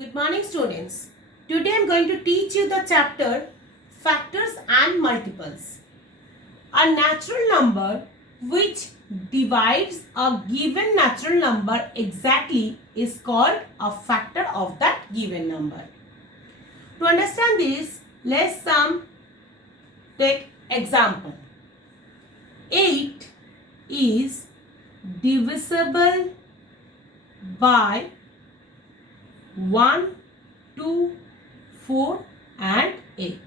Good morning, students. Today I am going to teach you the chapter Factors and Multiples. A natural number which divides a given natural number exactly is called a factor of that given number. To understand this, let's take example. 8 is divisible by 1, 2, 4 and 8.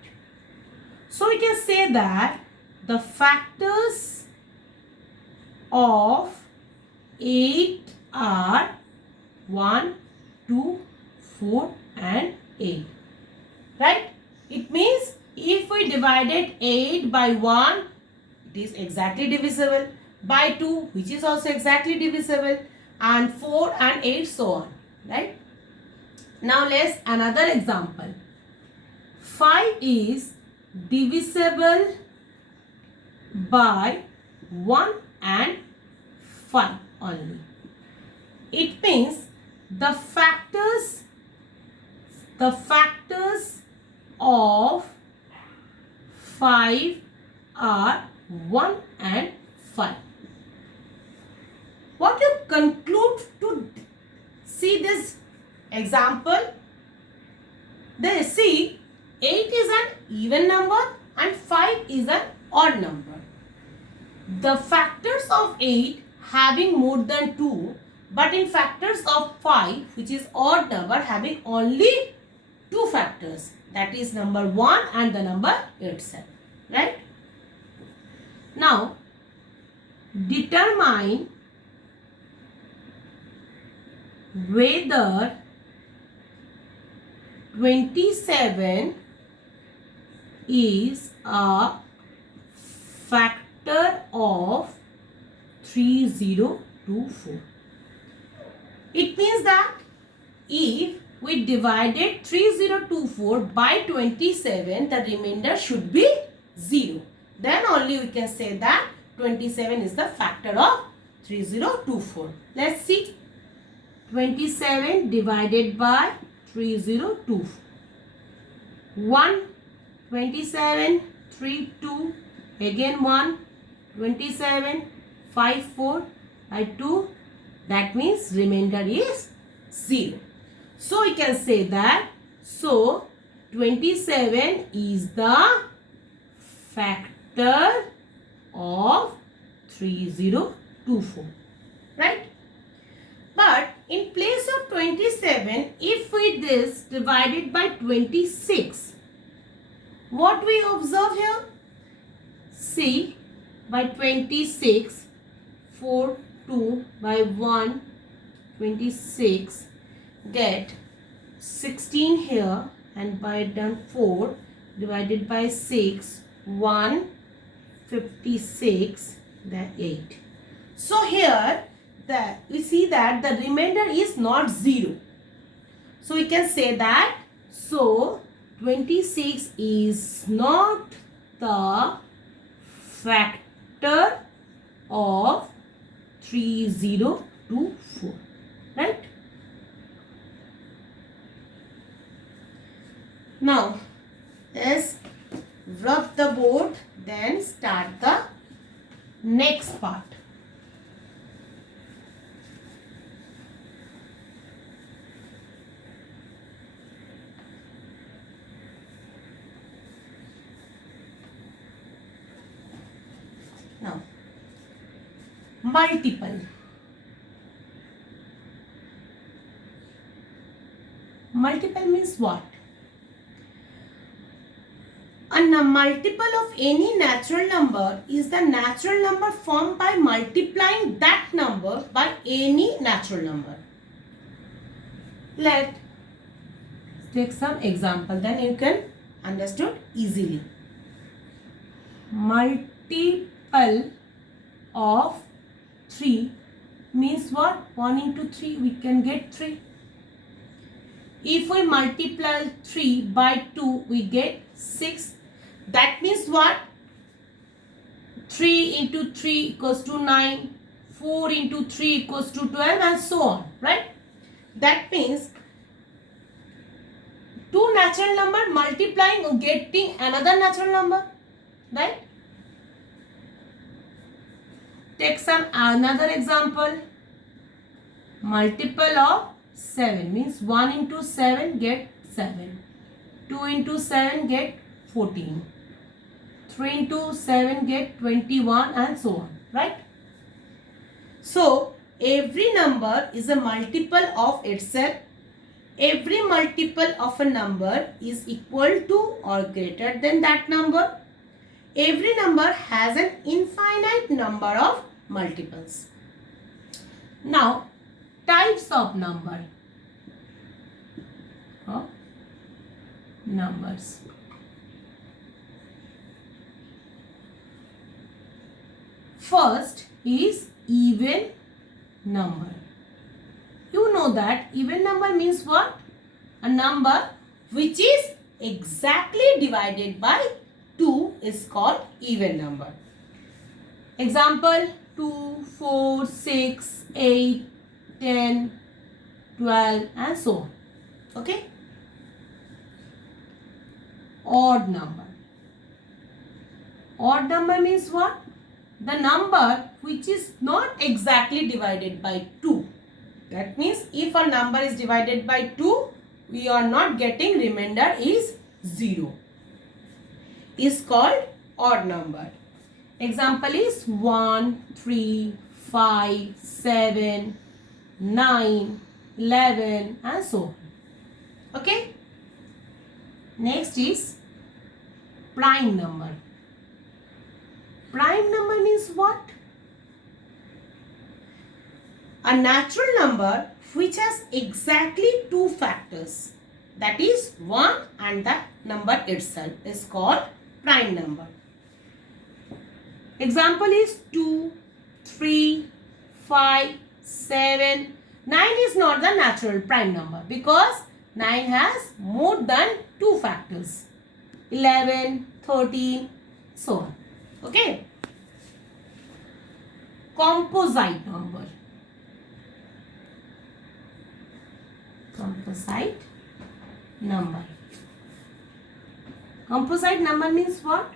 So we can say that the factors of 8 are 1, 2, 4 and 8. Right? It means if we divided 8 by 1, it is exactly divisible. By 2, which is also exactly divisible. And 4 and 8, so on. Right? Now let's another example. 5 is divisible by 1 and 5 only. It means the factors of 5 are 1 and 5. What you conclude to see this example? They see 8 is an even number and 5 is an odd number. The factors of 8 having more than 2, but in factors of 5, which is odd number, having only 2 factors, that is number 1 and the number itself. Right? Now, determine whether 27 is a factor of 3024. It means that if we divided 3024 by 27, the remainder should be 0. Then only we can say that 27 is the factor of 3024. Let's see. 27 divided by 3024. 1, 27, 3, 2, again 1, 27, 5, 4, by 2. That means remainder is 0. So we can say that, so 27 is the factor of 3024. Right? But in place of 27, if we this divided by 26, what we observe here? See, by 26, 4, 2 by 1, 26, get 16 here, and by done 4 divided by 6, 1, 56, then 8. So here, we see that the remainder is not 0. So we can say that, so 26 is not the factor of 3024. Right? Now, let's rub the board, then start the next part. Now, multiple. Multiple means what? A multiple of any natural number is the natural number formed by multiplying that number by any natural number. Let's take some example, then you can understand easily. Multiple of 3 means what? 1 into 3, we can get 3. If we multiply 3 by 2, we get 6. That means what? 3 into 3 equals to 9. 4 into 3 equals to 12 and so on. Right? That means natural number multiplying or getting another natural number, right? Take some another example. Multiple of 7 means 1 into 7 get 7. 2 into 7 get 14. 3 into 7 get 21 and so on, right? So, every number is a multiple of itself. Every multiple of a number is equal to or greater than that number. Every number has an infinite number of multiples. Now, types of number. Numbers. First is even number. You know that even number means what? A number which is exactly divided by 2 is called even number. Example 2, 4, 6, 8, 10, 12 and so on. Okay? Odd number. Odd number means what? The number which is not exactly divided by 2. That means if a number is divided by 2, we are not getting remainder is 0. Is called odd number. Example is 1, 3, 5, 7, 9, 11 and so on. Okay? Next is prime number. Prime number means what? A natural number which has exactly 2 factors. That is 1 and the number itself is called prime number. Example is 2, 3, 5, 7. 9 is not the natural prime number because 9 has more than 2 factors. 11, 13, so on. Okay. Composite number. Composite number. Composite number means what?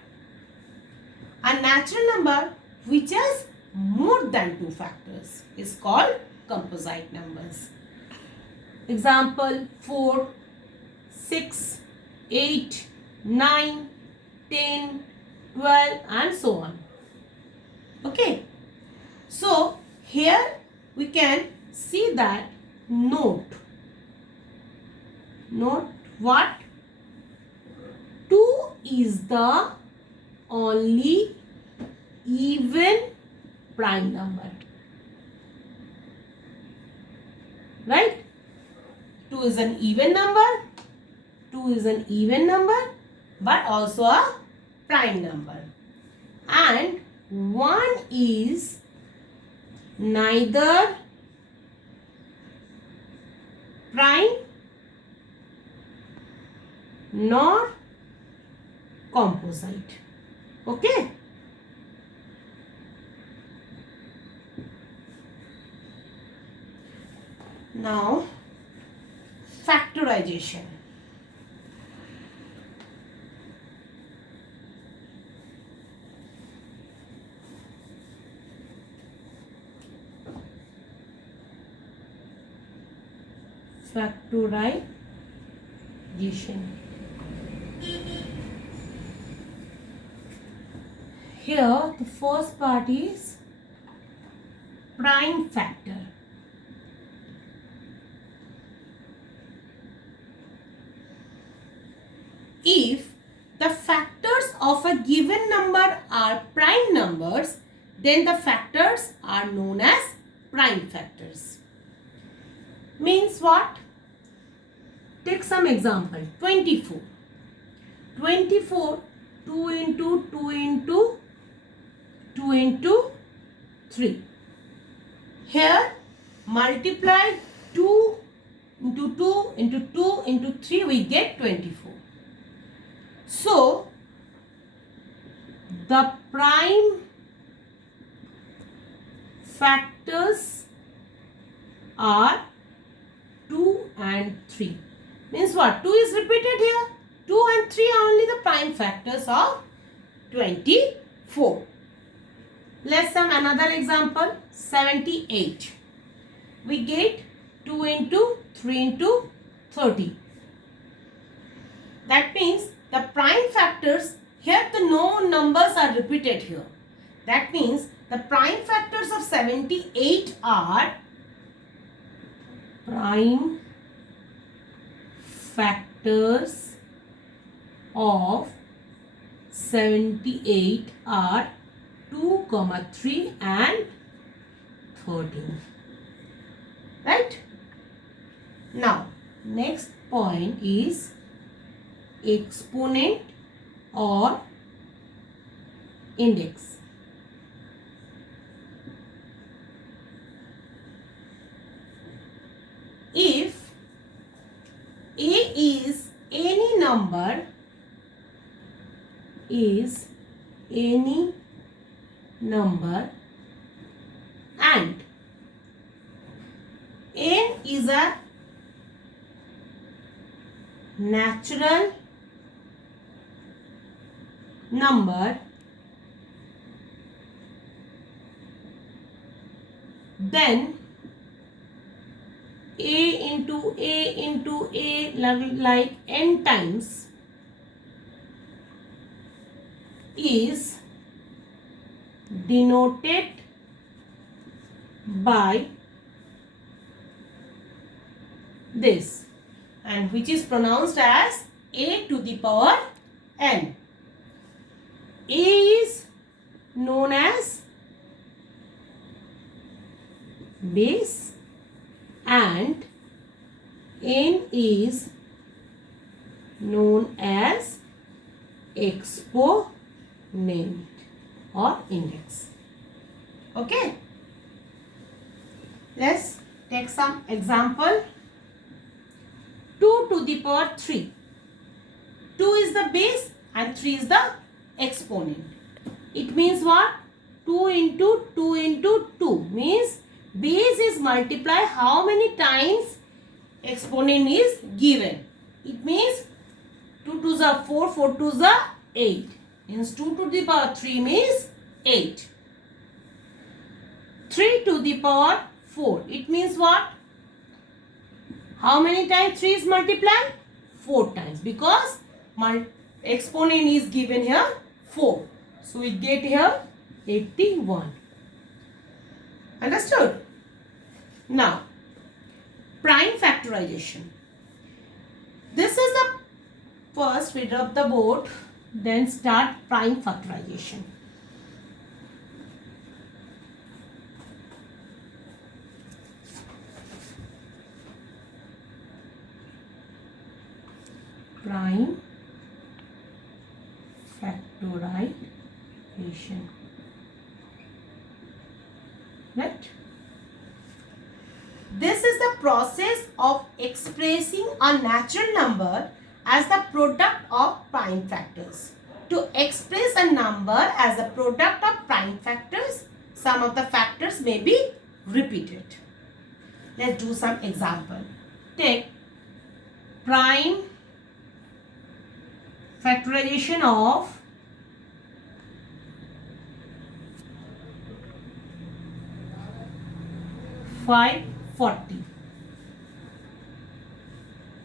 A natural number which has more than 2 factors is called composite numbers. Example 4, 6, 8, 9, 10, 12 and so on. Okay. So, here we can see that note. Note what? 2 is the only even prime number. Right? 2 is an even number. 2 is an even number but also a prime number. And 1 is neither prime nor composite. Okay. Now, factorization. Factorization. Here, the first part is prime factor. If the factors of a given number are prime numbers, then the factors are known as prime factors. Means what? Take some example. 24. 24, 2 into 2 into 2 into 3. Here, multiply 2 into 2 into 2 into 3, we get 24. So, the prime factors are 2 and 3. Means what? 2 is repeated here. 2 and 3 are only the prime factors of 24. Let's have another example. 78. We get 2 into 3 into 30. That means the prime factors, here the no numbers are repeated here. That means the prime factors of 78 are prime factors of 78 are 2, 3 and 13. Right? Now, next point is exponent or index. If A is any number, and n is a natural number, then A into A like n times is denoted by this, and which is pronounced as A to the power n. A is known as base and n is known as exponent or index. Okay. Let's take some example. 2 to the power 3. 2 is the base and 3 is the exponent. It means what? 2 into 2 into 2 means base is multiply how many times exponent is given. It means 2 2s are 4, 4 2s are 8. Means 2 to the power 3 means 8. 3 to the power 4. It means what? How many times 3 is multiplied? 4 times, because exponent is given here 4. So we get here 81. Understood? Now, prime factorization. This is the first, we rub the board, then start prime factorization. Prime factorization. Right? This is the process of expressing a natural number as the product of prime factors. To express a number as a product of prime factors, some of the factors may be repeated. Let's do some example. Take prime factorization of 540.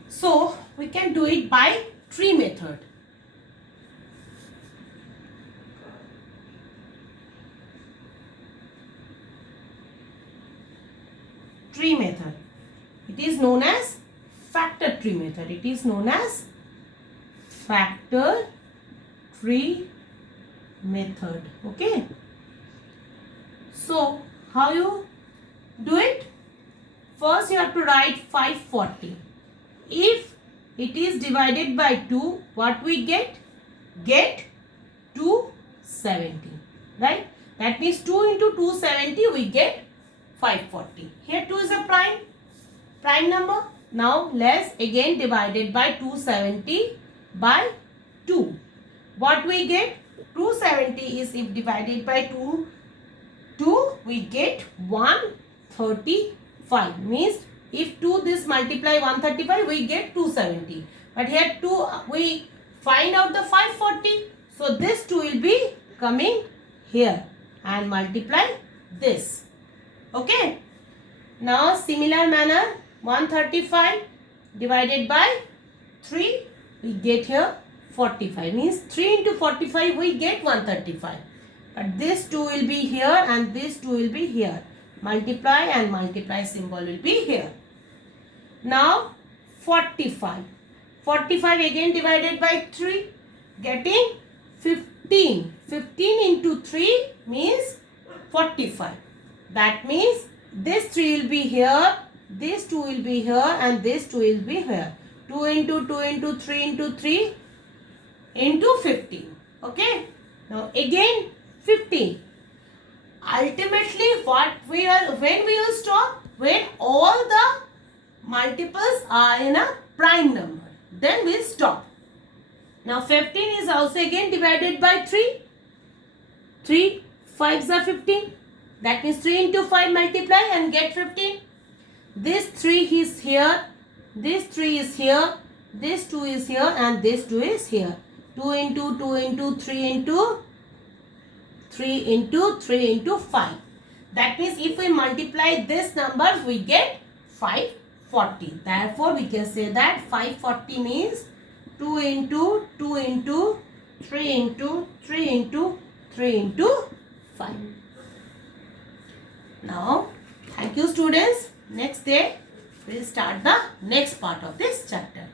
So we can do it by tree method. Tree method. It is known as factor tree method. It is known as factor tree method. Okay. So how you do it? First you have to write 540. If it is divided by 2, what we get? Get 270. Right? That means 2 into 270 we get 540. Here 2 is a prime number. Now let's again divide it by 270 by 2. What we get? 270 is, if divided by 2 we get 135. Means If 2 this multiply 135, we get 270. But here 2, we find out the 540. So this 2 will be coming here and multiply this. Okay. Now similar manner, 135 divided by 3, we get here 45. Means 3 into 45 we get 135. But this 2 will be here and this 2 will be here. Multiply and multiply symbol will be here. Now 45. 45 again divided by 3, getting 15. 15 into 3 means 45. That means this 3 will be here, this 2 will be here and this 2 will be here. 2 into 2 into 3 into 3 into 15. Okay. Now again 15. Ultimately when we will stop? When all the multiples are in a prime number. Then we'll stop. Now 15 is also again divided by 3. 3 5s are 15. That means 3 into 5 multiply and get 15. This 3 is here. This 3 is here. This 2 is here and this 2 is here. 2 into 2 into 3 into 3 into 3 into 5. That means if we multiply this numbers, we get 540. Therefore, we can say that 540 means 2 into 2 into 3 into 3 into 3 into 5. Now, thank you students. Next day, we will start the next part of this chapter.